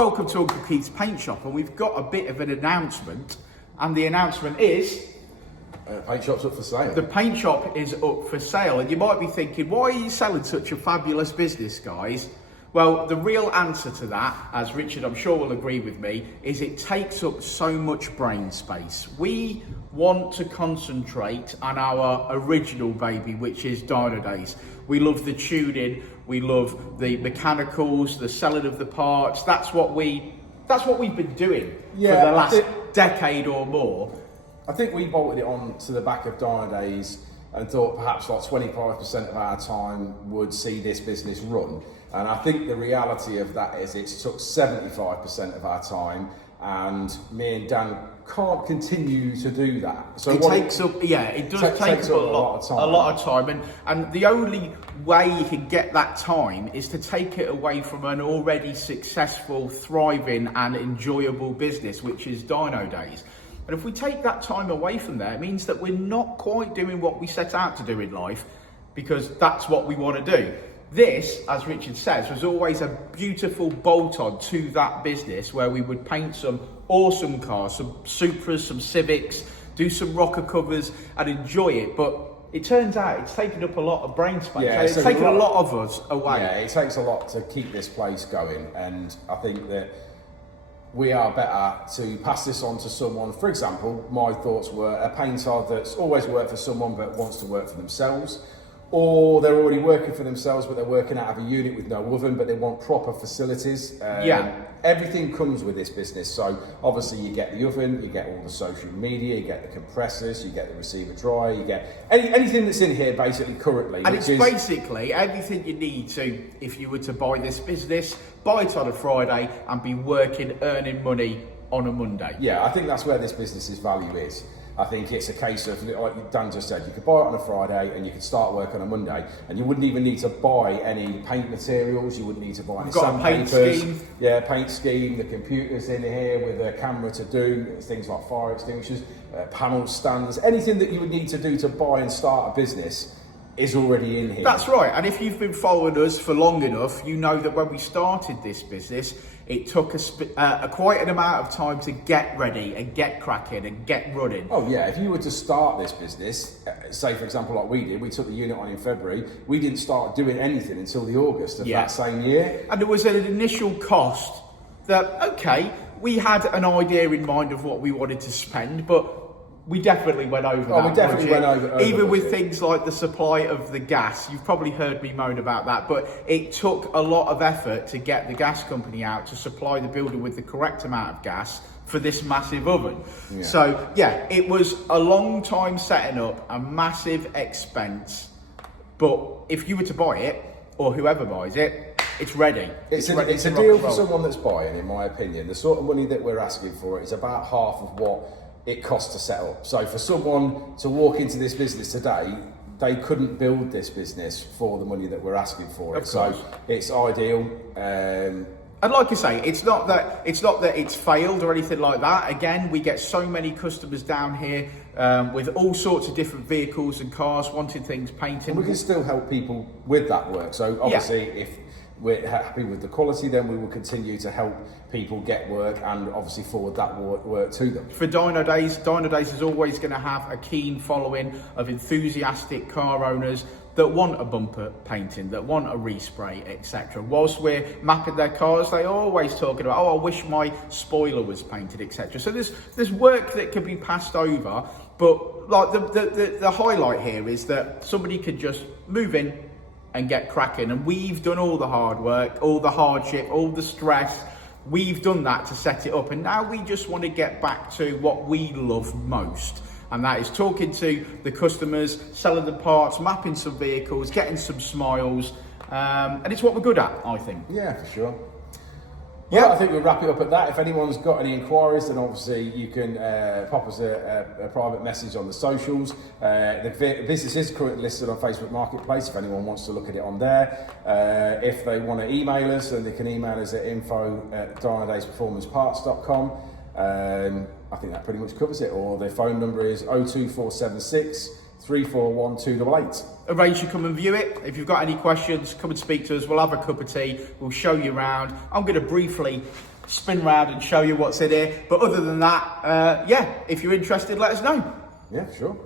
welcome to Uncle Keith's Paint Shop, and we've got a bit of an announcement, and the announcement is... Paint Shop's up for sale. The Paint Shop is up for sale, and you might be thinking, why are you selling such a fabulous business, guys? Well, the real answer to that, as Richard I'm sure will agree with me, is it takes up so much brain space. We want to concentrate on our original baby, which is Dynodaze. We love the tuning, we love the mechanicals, the selling of the parts. That's what we've been doing for the last decade or more. I think we bolted it on to the back of Dynodaze and thought perhaps like 25% of our time would see this business run. And I think the reality of that is it's took 75% of our time, and me and Dan can't continue to do that. So it takes up, it does take up a lot of time. And the only way you can get that time is to take it away from an already successful, thriving and enjoyable business, which is Dynodaze. And if we take that time away from there, it means that we're not quite doing what we set out to do in life, because that's what we want to do. This, as Richard says, was always a beautiful bolt-on to that business, where we would paint some awesome cars, some Supras, some Civics, do some rocker covers and enjoy it. But it turns out it's taken up a lot of brain space. Yeah, it's taken a lot of us away. Yeah, it takes a lot to keep this place going, and I think that we are better to pass this on to someone. For example, my thoughts were a painter that's always worked for someone but wants to work for themselves, or they're already working for themselves but they're working out of a unit with no oven but they want proper facilities. Everything comes with this business. So obviously you get the oven, you get all the social media, you get the compressors, you get the receiver dryer, you get anything that's in here basically currently. And it's basically everything you need to, if you were to buy this business, buy it on a Friday and be working, earning money on a Monday. Yeah, I think that's where this business's value is. I think it's a case of, like Dan just said, you could buy it on a Friday and you could start work on a Monday, and you wouldn't even need to buy any paint materials, you wouldn't need to buy any sandpapers. Yeah, paint scheme, the computer's in here with a camera to do, things like fire extinguishers, panel stands, anything that you would need to do to buy and start a business is already in here. That's right, and if you've been following us for long enough, you know that when we started this business, it took quite an amount of time to get ready and get cracking and get running. Oh yeah, if you were to start this business, say for example like we did, we took the unit on in February, we didn't start doing anything until the August of that same year. And there was an initial cost that, okay, we had an idea in mind of what we wanted to spend, but we definitely went over that. We definitely went over even with things like the supply of the gas. You've probably heard me moan about that, but it took a lot of effort to get the gas company out to supply the builder with the correct amount of gas for this massive oven. Yeah. So yeah, it was a long time setting up, a massive expense, but if you were to buy it, or whoever buys it, it's ready. It's a deal for someone that's buying, in my opinion. The sort of money that we're asking for it is about half of what it costs to set up. So for someone to walk into this business today, they couldn't build this business for the money that we're asking for it. So it's ideal. And like I say, it's not that it's failed or anything like that. Again, we get so many customers down here with all sorts of different vehicles and cars wanting things painted. And we can still help people with that work. So obviously, if we're happy with the quality, then we will continue to help people get work and obviously forward that work to them. For Dynodaze is always going to have a keen following of enthusiastic car owners that want a bumper painting, that want a respray, etc. Whilst we're mapping their cars, they're always talking about, oh, I wish my spoiler was painted, etc. So there's work that can be passed over, but like the highlight here is that somebody can just move in and get cracking, and we've done all the hard work, all the hardship, all the stress. We've done that to set it up, and now we just want to get back to what we love most, and that is talking to the customers, selling the parts, mapping some vehicles, getting some smiles, and it's what we're good at, I think. Yeah, for sure. Yeah, I think we'll wrap it up at that. If anyone's got any inquiries, then obviously you can pop us a private message on the socials. The business is currently listed on Facebook Marketplace if anyone wants to look at it on there. If they want to email us, then they can email us at info@dynodazeperformanceparts.com. I think that pretty much covers it. Or the phone number is 02476 341 288. Arrange to come and view it. If you've got any questions, come and speak to us. We'll have a cup of tea. We'll show you around. I'm going to briefly spin round and show you what's in here. But other than that, yeah, if you're interested, let us know. Yeah, sure.